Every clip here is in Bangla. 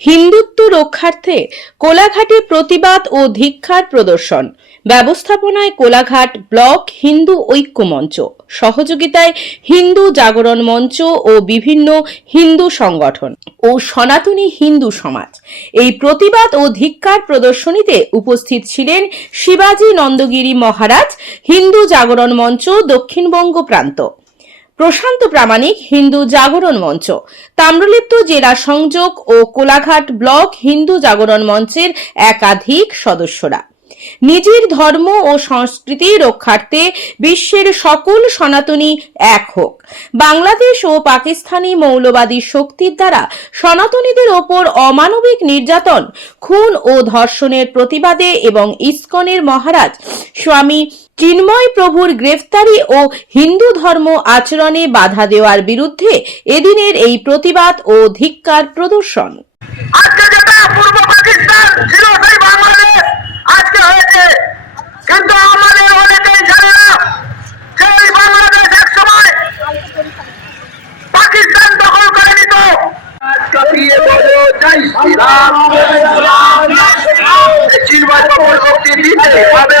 হিন্দুত্ব রক্ষার্থে কোলাঘাটে প্রতিবাদ ও ধিক্ষার প্রদর্শন। ব্যবস্থাপনায় কোলাঘাট ব্লক হিন্দু ঐক্য মঞ্চ। সহযোগিতায় হিন্দু জাগরণ মঞ্চ ও বিভিন্ন হিন্দু সংগঠন ও সনাতনী হিন্দু সমাজ। এই প্রতিবাদ ও ধিক্কার প্রদর্শনীতে উপস্থিত ছিলেন শিবাজী নন্দগিরি মহারাজ, হিন্দু জাগরণ মঞ্চ দক্ষিণবঙ্গ প্রান্ত। প্রশান্ত প্রামাণিক, হিন্দু জাগরণ মঞ্চ। তাম্রলিপ্ত জেলা সংযোগ ও কোলাঘাট ব্লক হিন্দু জাগরণ মঞ্চের একাধিক সদস্যরা। নিজের ধর্ম ও সংস্কৃতি রক্ষার্থে বিশ্বের সকল সনাতনী এক হোক। বাংলাদেশ ও পাকিস্তানি মৌলবাদী শক্তির দ্বারা সনাতনীদের ওপর অমানবিক নির্যাতন, খুন ও ধর্ষণের প্রতিবাদে এবং ইসকনের মহারাজ স্বামী চিন্ময় প্রভুর গ্রেফতারি ও হিন্দু ধর্ম আচরণে বাধা দেওয়ার বিরুদ্ধে এদিনের এই প্রতিবাদ ও ধিক্কার প্রদর্শন। আজকে যেটা পূর্ব পাকিস্তান ছিল সেই বাংলাদেশ আজকে হয়েছে কিন্তু আমাদের অনেকেই জানে না যে বাংলাদেশ এক সময় পাকিস্তান দখল করে নিত। মুক্তি দিতে হবে।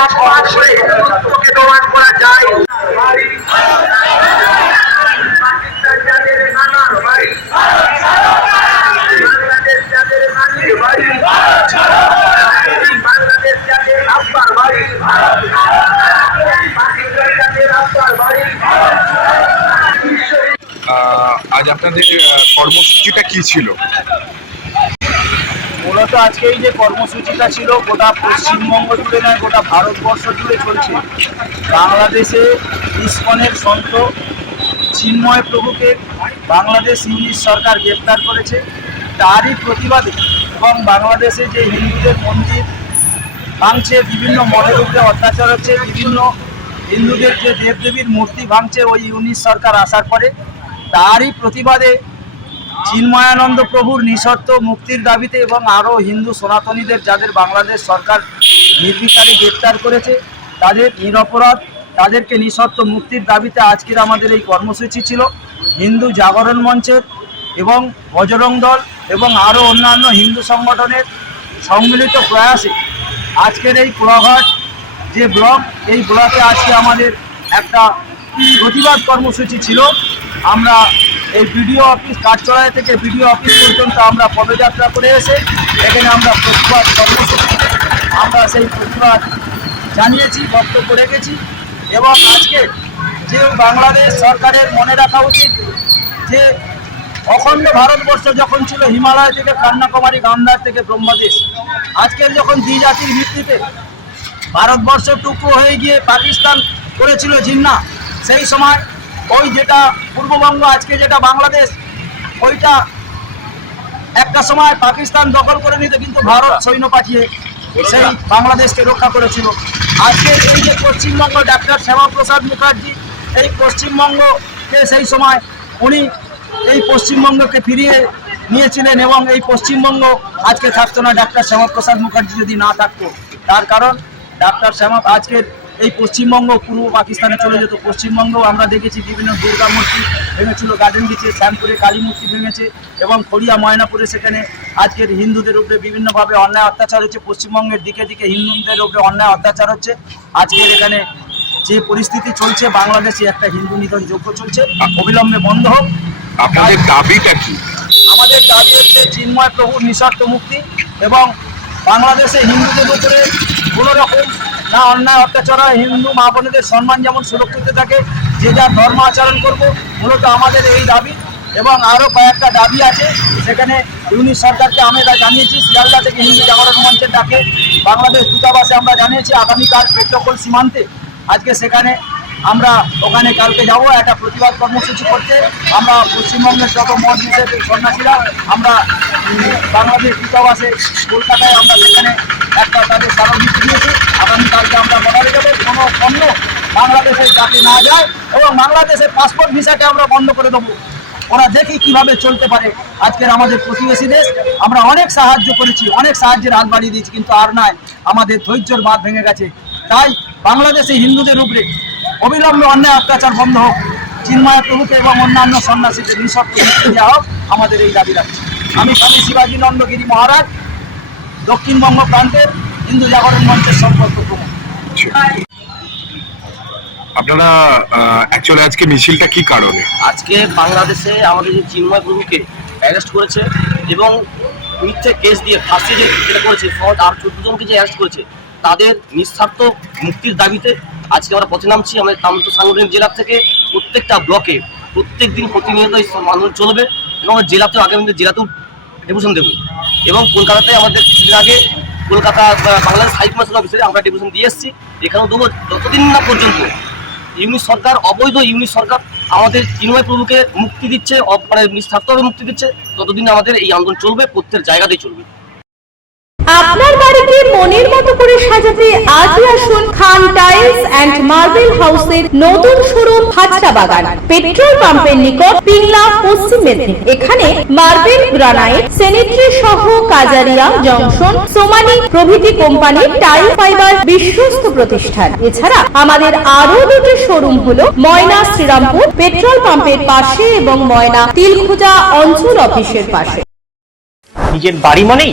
অপমান করে হিন্দুত্বকে দমন করা যায় আজ আপনাদের কর্মসূচিটা কি ছিল? মূলত আজকে এই যে কর্মসূচিটা ছিল, গোটা পশ্চিমবঙ্গ জুড়ে নয়, গোটা ভারতবর্ষ জুড়ে চলছে। বাংলাদেশে ইস্কনের সন্ত চিন্ময় প্রভুকে বাংলাদেশ ইংলিশ সরকার গ্রেপ্তার করেছে। তারই প্রতিবাদে এবং বাংলাদেশে যে হিন্দুদের মন্দির ভাঙছে, বিভিন্ন মঠের উপরে অত্যাচার হচ্ছে, বিভিন্ন হিন্দুদের যে দেবদেবীর মূর্তি ভাঙছে, ওই ইউনিশ সরকার আসার পরে তারই প্রতিবাদে চিন্ময়ানন্দ প্রভুর নিঃশর্ত মুক্তির দাবিতে এবং আরও হিন্দু সনাতনীদের যাদের বাংলাদেশ সরকার নির্বিচারে গ্রেপ্তার করেছে, তাদের নিরপরাধ তাদেরকে নিঃশর্ত মুক্তির দাবিতে আজকের আমাদের এই কর্মসূচি ছিল। হিন্দু জাগরণ মঞ্চের এবং বজরং দল এবং আরও অন্যান্য হিন্দু সংগঠনের সম্মিলিত প্রয়াসে আজকের এই কোলাঘাট যে ব্লক, এই ব্লকে আজকে আমাদের একটা প্রতিবাদ কর্মসূচি ছিল। আমরা এই বিডিও অফিস কাঠচড়াই থেকে বিডিও অফিস পর্যন্ত আমরা পদযাত্রা করে এসে এখানে আমরা প্রতিবাদ কর্মসূচি আমরা সেই প্রতিবাদ জানিয়েছি, বক্তব্য রেখেছি এবং আজকে যে বাংলাদেশ সরকারের মনে রাখা উচিত যে অখণ্ড ভারতবর্ষ যখন ছিল হিমালয় থেকে কন্যাকুমারী গান্ধার থেকে ব্রহ্মদেশ, আজকের যখন দ্বিজাতির ভিত্তিতে ভারতবর্ষ টুকরো হয়ে গিয়ে পাকিস্তান করেছিল জিন্না, সেই সময় ওই যেটা পূর্ববঙ্গ, আজকে যেটা বাংলাদেশ, ওইটা একটা সময় পাকিস্তান দখল করে নিতে কিন্তু ভারত সৈন্য পাঠিয়ে সেই বাংলাদেশকে রক্ষা করেছিল। আজকে এই যে পশ্চিমবঙ্গ ডাক্তার শ্যামাপ্রসাদ মুখার্জি, এই পশ্চিমবঙ্গকে সেই সময় উনি এই পশ্চিমবঙ্গকে ফিরিয়ে নিয়েছিলেন এবং এই পশ্চিমবঙ্গ আজকে থাকতো না ডাক্তার শ্যামাপ্রসাদ মুখার্জি যদি না থাকতো। তার কারণ ডাক্তার শ্যামা, আজকের এই পশ্চিমবঙ্গ পূর্ব পাকিস্তানে চলে যেত। পশ্চিমবঙ্গ আমরা দেখেছি বিভিন্ন দুর্গা মূর্তি ভেঙেছিল গার্ডেন বিচে শ্যামপুরে কালী মূর্তি ভেঙেছে এবং খড়িয়া ময়নাপুরে সেখানে আজকের হিন্দুদের উপরে বিভিন্নভাবে অন্যায় অত্যাচার হচ্ছে। পশ্চিমবঙ্গের দিকে দিকে হিন্দুদের উপরে অন্যায় অত্যাচার হচ্ছে। আজকের এখানে যে পরিস্থিতি চলছে বাংলাদেশে একটা হিন্দু নিধন যোগ্য চলছে। অবিলম্বে বন্ধ হোক। আপনাদের দাবিটা কি? আমাদের দাবি হচ্ছে চিন্ময় প্রভুর নিঃস্বার্থ মুক্তি এবং বাংলাদেশে হিন্দুদের উপরে কোনো রকম না অন্যায়, অত্যাচার হয়। হিন্দু মা বোনেদের সম্মান যেমন সুরক্ষিত থাকে, যে যার ধর্ম আচরণ করব, মূলত আমাদের এই দাবি। এবং আরও কয়েকটা দাবি আছে, সেখানে ইউনি সরকারকে আমরা জানিয়েছি, শিয়ালদা থেকে হিন্দু জাগরণ মঞ্চের ডাকে বাংলাদেশ দূতাবাসে আমরা জানিয়েছি, আগামীকাল পেট্রোকল সীমান্তে। আজকে সেখানে আমরা ওখানে কালকে যাব, একটা প্রতিবাদ কর্মসূচি করতে। আমরা পশ্চিমবঙ্গের যত নিষেধ সন্ন্যাসীরা, আমরা বাংলাদেশ দূতাবাসে কলকাতায় আমরা সেখানে একটা তাদের স্মারকলিপি দিয়েছি। আগামীকালকে আমরা মনে রেখে কোনো পণ্য বাংলাদেশে যাতে না যায় এবং বাংলাদেশের পাসপোর্ট ভিসাকে আমরা বন্ধ করে দেবো। ওরা দেখি কীভাবে চলতে পারে আজকের আমাদের প্রতিবেশী দেশ। আমরা অনেক সাহায্য করেছি, অনেক সাহায্যের হাত বাড়িয়ে দিয়েছি, কিন্তু আর নয় আমাদের ধৈর্যর বাঁধ ভেঙে গেছে। তাই বাংলাদেশে হিন্দুদের উপরে অবিলম্বে অন্যায় অত্যাচার বন্ধ হোক। চিন্ময় প্রভুকে এবং অন্যান্য সন্ন্যাসীদের নিঃশর্ত মুক্তি দেওয়া হোক আমাদের এই দাবি রাখছি। আমি স্বামী শিবাজী নন্দগিরি মহারাজ দক্ষিণবঙ্গ প্রান্তের হিন্দু জাগরণ মঞ্চের সম্পর্ক প্রমুখ। আপনারা অ্যাকচুয়ালি আজকে মিছিলটা কি কারণে? আজকে বাংলাদেশে আমাদের যে চিন্ময় প্রভুকে অ্যারেস্ট করেছে এবং মিথ্যে কেস দিয়ে ফাঁসিয়ে যে যেটা করেছে সহ আর চোদ্দ জনকে যে অ্যারেস্ট করেছে তাদের নিঃস্বার্থ মুক্তির দাবিতে আজকে আমরা পথে নামছি। আমাদের তামন্ত সাংগঠনিক জেলা থেকে প্রত্যেকটা ব্লকে প্রত্যেক দিন প্রতিনিয়ত এই আন্দোলন চলবে এবং আমরা জেলাতেও, আগামী জেলাতেও ডেপুটেশন দেবো। এবং কলকাতাতে আমাদের কিছুদিন আগে কলকাতা বাংলাদেশ হাই কমিশন অফিসে আমরা ডেপুটেশন দিয়ে এসেছি। এখানেও দেবো, যতদিন না পর্যন্ত ইউনিট সরকার, অবৈধ ইউনিট সরকার আমাদের চিন্ময় প্রভুকে মুক্তি দিচ্ছে মানে নিঃস্বার্থভাবে মুক্তি দিচ্ছে, ততদিন আমাদের এই আন্দোলন চলবে, প্রত্যেক জায়গাতেই চলবে। আপনার মতো সাজাতে আজই খান টাইলস অ্যান্ড মার্বেল হাউসের নতুন শোরুম হাজরা বাগান। পেট্রোল পাম্পের নিকট পিংলা, পশ্চিম মেদিনীপুর। এখানে মার্বেল গ্রানাইট স্যানিটারি সহ কাজারিয়া জংশন, সোমানি প্রভৃতি কোম্পানির টাইল ফাইবার বিশ্বস্ত প্রতিষ্ঠান। এছাড়া আমাদের আরও দুটি শোরুম হলো ময়না শ্রীরামপুর পেট্রোল পাম্পের পাশে এবং ময়না তিলখুজা অঞ্চল অফিসের পাশে। নিজের বাড়ি মানেই